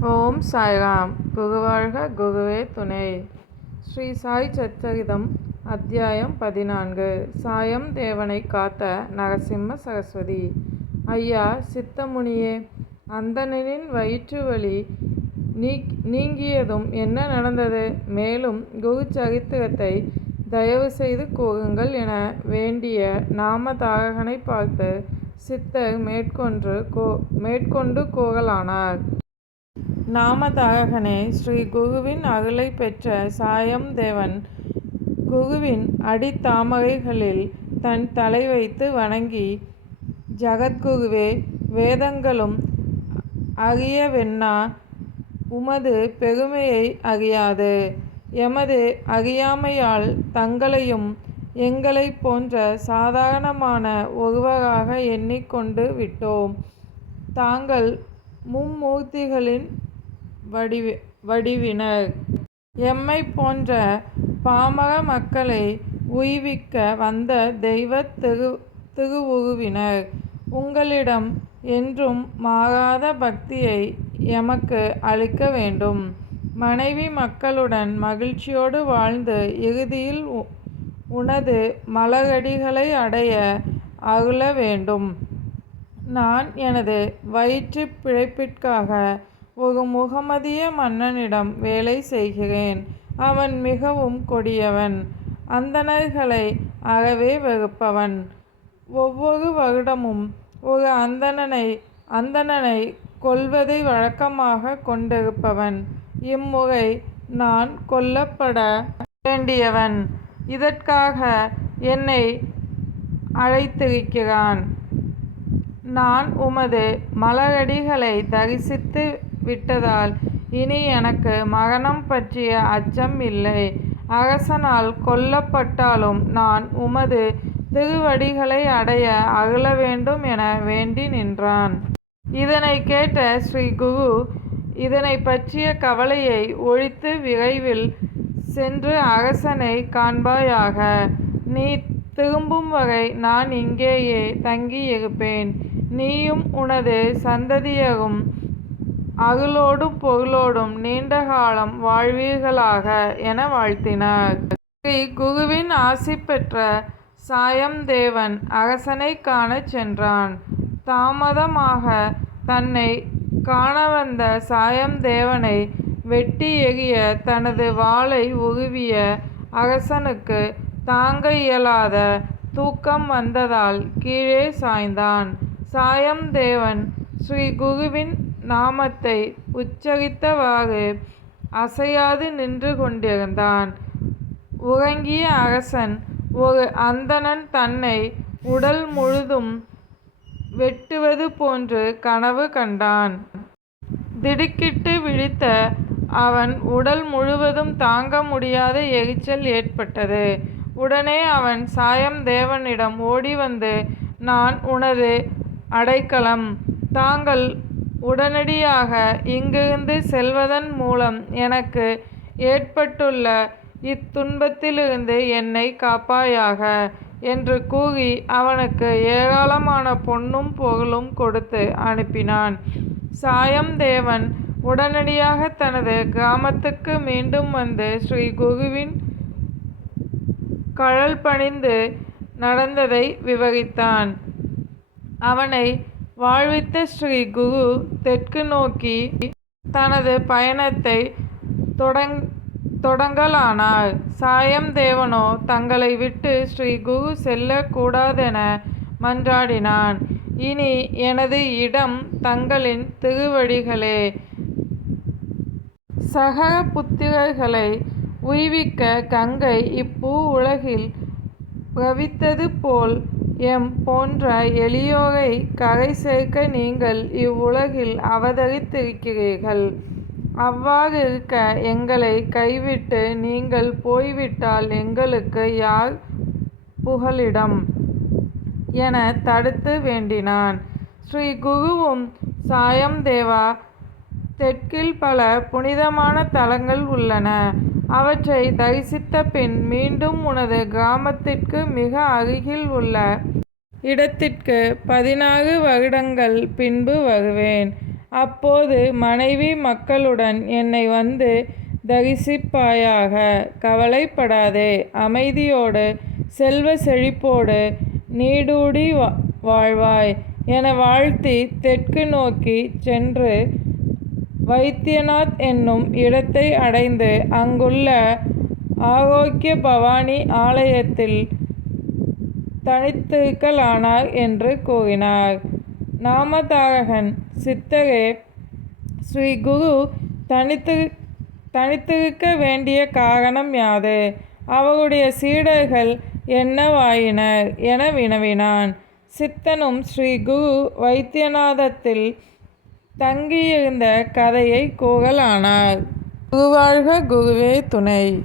ஓம் சாய்ராம். குருவாழ்க குருவே துணை. ஸ்ரீ சாய் சச்சரிதம் அத்தியாயம் பதினான்கு. சாயம் தேவனை காத்த நரசிம்ம சரஸ்வதி. ஐயா சித்தமுனியே அந்தணனின் வயிற்று வலி நீங்கியதும் என்ன நடந்தது? மேலும் குரு சரித்திரத்தை தயவு செய்து கூறுங்கள் என வேண்டிய நாமதாரகனை பார்த்து சித்தர் மேற்கொண்டு மேற்கொண்டு கூறலானார். நாமதாரகனே ஸ்ரீ குருவின் அகலை பெற்ற சாயம் தேவன். குருவின் அடித்தாமரைகளில் தன் தலை வைத்து வணங்கி ஜகத்குகுவே வேதங்களும் அறியவென்னா உமது பெருமையை அறியாது. எமது அறியாமையால் தங்களையும் எங்களை போன்ற சாதாரணமான ஒருவராக எண்ணிக்கொண்டு விட்டோம். தாங்கள் மும்மூர்த்திகளின் வடிவி வடிவினர். எம்மை போன்ற பாமர மக்களை உய்விக்க வந்த தெய்வ திரு திருவுருவினர். உங்களிடம் என்றும் மாறாத பக்தியை எமக்கு அளிக்க வேண்டும். மனைவி மக்களுடன் மகிழ்ச்சியோடு வாழ்ந்து இறுதியில் உனது மலரடிகளை அடைய அருள வேண்டும். நான் எனது வயிற்று பிழைப்பிற்காக ஒரு முகமதிய மன்னனிடம் வேலை செய்கிறேன். அவன் மிகவும் கொடியவன். அந்தணர்களை அறவே வெறுப்பவன். ஒவ்வொரு வருடமும் ஒரு அந்தணனை அந்தணனை கொல்வதை வழக்கமாக கொண்டிருப்பவன். இம்முறை நான் கொல்லப்பட வேண்டியவன். இதற்காக என்னை அழைத்திருக்கிறான். நான் உமது மலரடிகளை தரிசித்து விட்டதால் இனி எனக்கு மரணம் பற்றிய அச்சம் இல்லை. அரசனால் கொல்லப்பட்டாலும் நான் உமது திருவடிகளை அடைய அருள வேண்டும் என வேண்டி நின்றான். இதனைக் கேட்ட ஸ்ரீ குரு இதனை பற்றிய கவலையை ஒழித்து விரைவில் சென்று அரசனை காண்பாயாக. நீ திரும்பும் வரை நான் இங்கேயே தங்கியிருப்பேன். நீயும் உனது சந்ததியரும் அகலோடும் பொருளோடும் நீண்ட காலம் வாழ்வீர்களாக என வாழ்த்தினார். ஸ்ரீ குருவின் ஆசி பெற்ற சாயம்தேவன் அரசனைக் காணச் சென்றான். தாமதமாக தன்னை காண வந்த சாயம் தேவனை வெட்டி எறிய தனது வாளை உருவிய அரசனுக்கு தாங்க இயலாத தூக்கம் வந்ததால் கீழே சாய்ந்தான். சாயம்தேவன் ஸ்ரீ குருவின் நாமத்தை உச்சரித்தவாறு அசையாது நின்று கொண்டிருந்தான். உறங்கிய அரசன் ஒரு அந்தணன் தன்னை உடல் முழுதும் வெட்டுவது போன்று கனவு கண்டான். திடுக்கிட்டு விழித்த அவன் உடல் முழுவதும் தாங்க முடியாத எரிச்சல் ஏற்பட்டது. உடனே அவன் சாயம்தேவனிடம் ஓடி வந்து நான் உனது அடைக்கலம். தாங்கள் உடனடியாக இங்கிருந்து செல்வதன் மூலம் எனக்கு ஏற்பட்டுள்ள இத்துன்பத்திலிருந்து என்னை காப்பாயாக என்று கூறி அவனுக்கு ஏராளமான பொன்னும் பொருளும் கொடுத்து அனுப்பினான். சாயந்தேவன் உடனடியாக தனது கிராமத்துக்கு மீண்டும் வந்து ஸ்ரீ குருவின் கழல் பணிந்து நடந்ததை விவரித்தான். அவனை வாழ்வித்த ஸ்ரீ குரு தெற்கு நோக்கி தனது பயணத்தை தொடங் தொடங்கலானார். சாயம்தேவனோ தங்களை விட்டு ஸ்ரீ குரு செல்லக்கூடாதென மன்றாடினான். இனி எனது இடம் தங்களின் திருவடிகளே. சக புத்திரர்களை உய்விக்க கங்கை இப்பூ உலகில் பிரவித்தது போல் எம் போன்ற எளியோரை கரை சேர்க்க நீங்கள் இவ்வுலகில் அவதரித்திருக்கிறீர்கள். அவ்வாறிருக்க எங்களை கைவிட்டு நீங்கள் போய்விட்டால் எங்களுக்கு யார் புகலிடம்? எனத் தடுத்து வேண்டினான். ஸ்ரீ குருவும் சாயம் தேவா தெற்கில் பல புனிதமான தலங்கள் உள்ளன. அவற்றை தரிசித்த பின் மீண்டும் உனது கிராமத்திற்கு மிக அருகில் உள்ள இடத்திற்கு பதினாறு வருடங்கள் பின்பு வருவேன். அப்போது மனைவி மக்களுடன் என்னை வந்து தரிசிப்பாயாக. கவலைப்படாதே அமைதியோடு செல்வ செழிப்போடு நீடூடி வாழ்வாய் என வாழ்த்தி தெற்கு நோக்கி சென்று வைத்தியநாத் என்னும் இடத்தை அடைந்து அங்குள்ள ஆரோக்கிய பவானி ஆலயத்தில் தனித்திருக்கலானார் என்று கூறினார். நாமதாரகன் சித்தரே ஸ்ரீ குரு தனித்து தனித்திருக்க வேண்டிய காரணம் யாது? அவருடைய சீடர்கள் என்னவாயினர்? என வினவினான். சித்தனும் ஸ்ரீ குரு வைத்தியநாதத்தில் தங்கியிருந்த கதையை கூறலானார். குருவாழ்க குருவே துணை